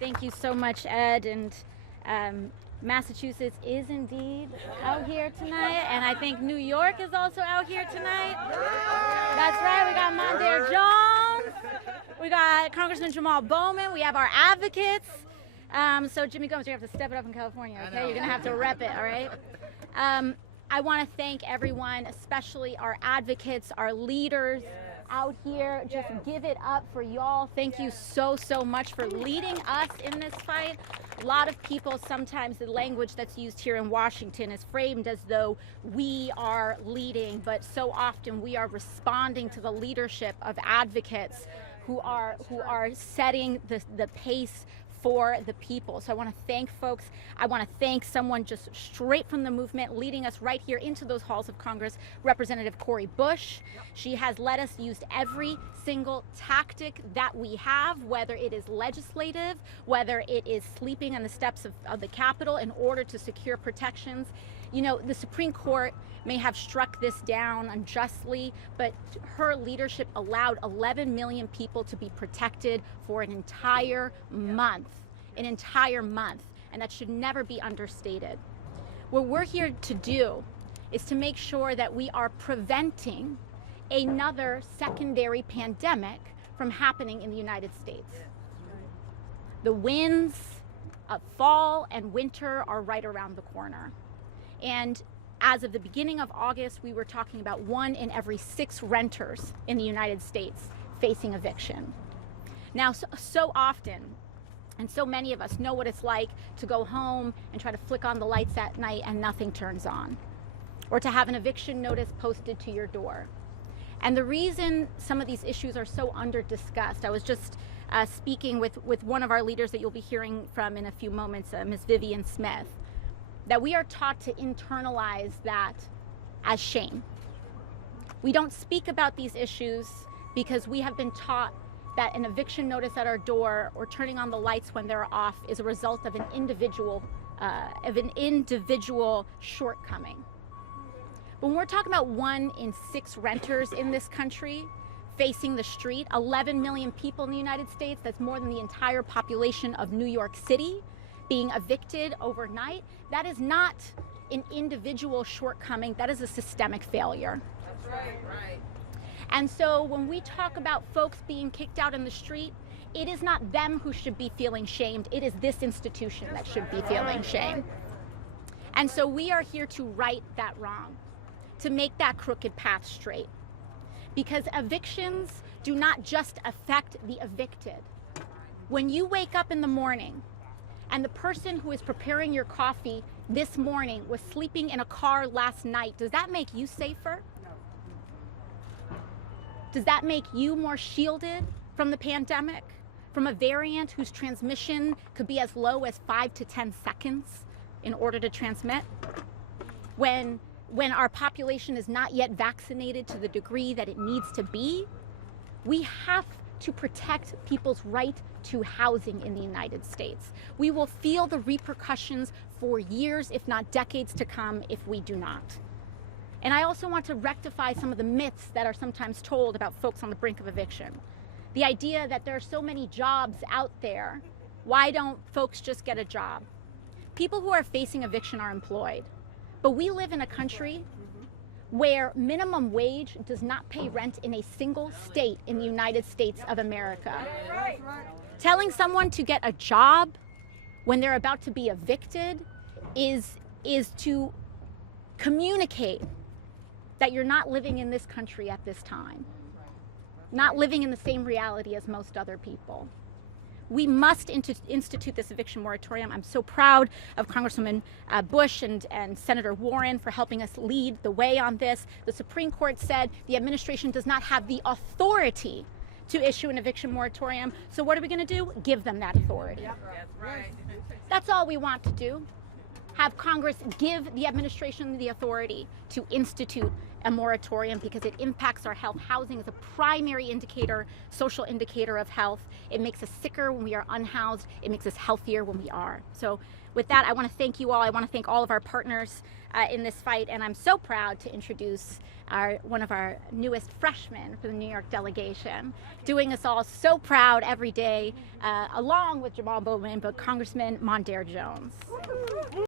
Thank you so much, Ed. And Massachusetts is indeed out here tonight, and I think New York is also out here tonight. That's right, we got Mondaire Jones, we got Congressman Jamal Bowman, we have our advocates. So Jimmy Gomes, you have to step it up in California, okay? You're gonna have to rep it, all right? I wanna thank everyone, especially our advocates, our leaders out here. Just give it up for y'all. Thank you so much for leading us in this fight. A lot of people, sometimes the language that's used here in Washington is framed as though we are leading, but so often we are responding to the leadership of advocates who are setting the pace for the people. So I want to thank folks. I want to thank someone just straight from the movement leading us right here into those halls of Congress, Representative Cori Bush. She has let us use every single tactic that we have, whether it is legislative, whether it is sleeping on the steps of the Capitol in order to secure protections. You know, the Supreme Court may have struck this down unjustly, but her leadership allowed 11 million people to be protected for an entire month, and that should never be understated. What we're here to do is to make sure that we are preventing another secondary pandemic from happening in the United States. The winds of fall and winter are right around the corner. And as of the beginning of August, we were talking about 1 in every 6 renters in the United States facing eviction. Now, so often, and so many of us know what it's like to go home and try to flick on the lights at night and nothing turns on, or to have an eviction notice posted to your door. And the reason some of these issues are so under-discussed, I was just speaking with one of our leaders that you'll be hearing from in a few moments, Ms. Vivian Smith, that we are taught to internalize that as shame. We don't speak about these issues because we have been taught that an eviction notice at our door or turning on the lights when they're off is a result of an individual shortcoming. But when we're talking about 1 in 6 renters in this country facing the street, 11 million people in the United States, that's more than the entire population of New York City, being evicted overnight, that is not an individual shortcoming, that is a systemic failure. That's right. And so when we talk about folks being kicked out in the street, it is not them who should be feeling shamed, it is this institution that should be feeling shame. And so we are here to right that wrong, to make that crooked path straight. Because evictions do not just affect the evicted. When you wake up in the morning and the person who is preparing your coffee this morning was sleeping in a car last night, does that make you safer? No. Does that make you more shielded from the pandemic, from a variant whose transmission could be as low as 5 to 10 seconds in order to transmit? When our population is not yet vaccinated to the degree that it needs to be, we have to protect people's right to housing in the United States. We will feel the repercussions for years, if not decades to come, if we do not. And I also want to rectify some of the myths that are sometimes told about folks on the brink of eviction. The idea that there are so many jobs out there, why don't folks just get a job? People who are facing eviction are employed, but we live in a country where minimum wage does not pay rent in a single state in the United States of America. Right. Telling someone to get a job when they're about to be evicted is to communicate that you're not living in this country at this time, not living in the same reality as most other people. We must institute this eviction moratorium. I'm so proud of Congresswoman Bush and Senator Warren for helping us lead the way on this. The Supreme Court said the administration does not have the authority to issue an eviction moratorium. So what are we going to do? Give them that authority. Yep. Right. That's all we want to do. Have Congress give the administration the authority to institute a moratorium because it impacts our health. Housing is a primary indicator, social indicator of health. It makes us sicker when we are unhoused. It makes us healthier when we are. So with that, I want to thank you all. I want to thank all of our partners in this fight, and I'm so proud to introduce one of our newest freshmen for the New York delegation, doing us all so proud every day, along with Jamal Bowman, but Congressman Mondaire Jones.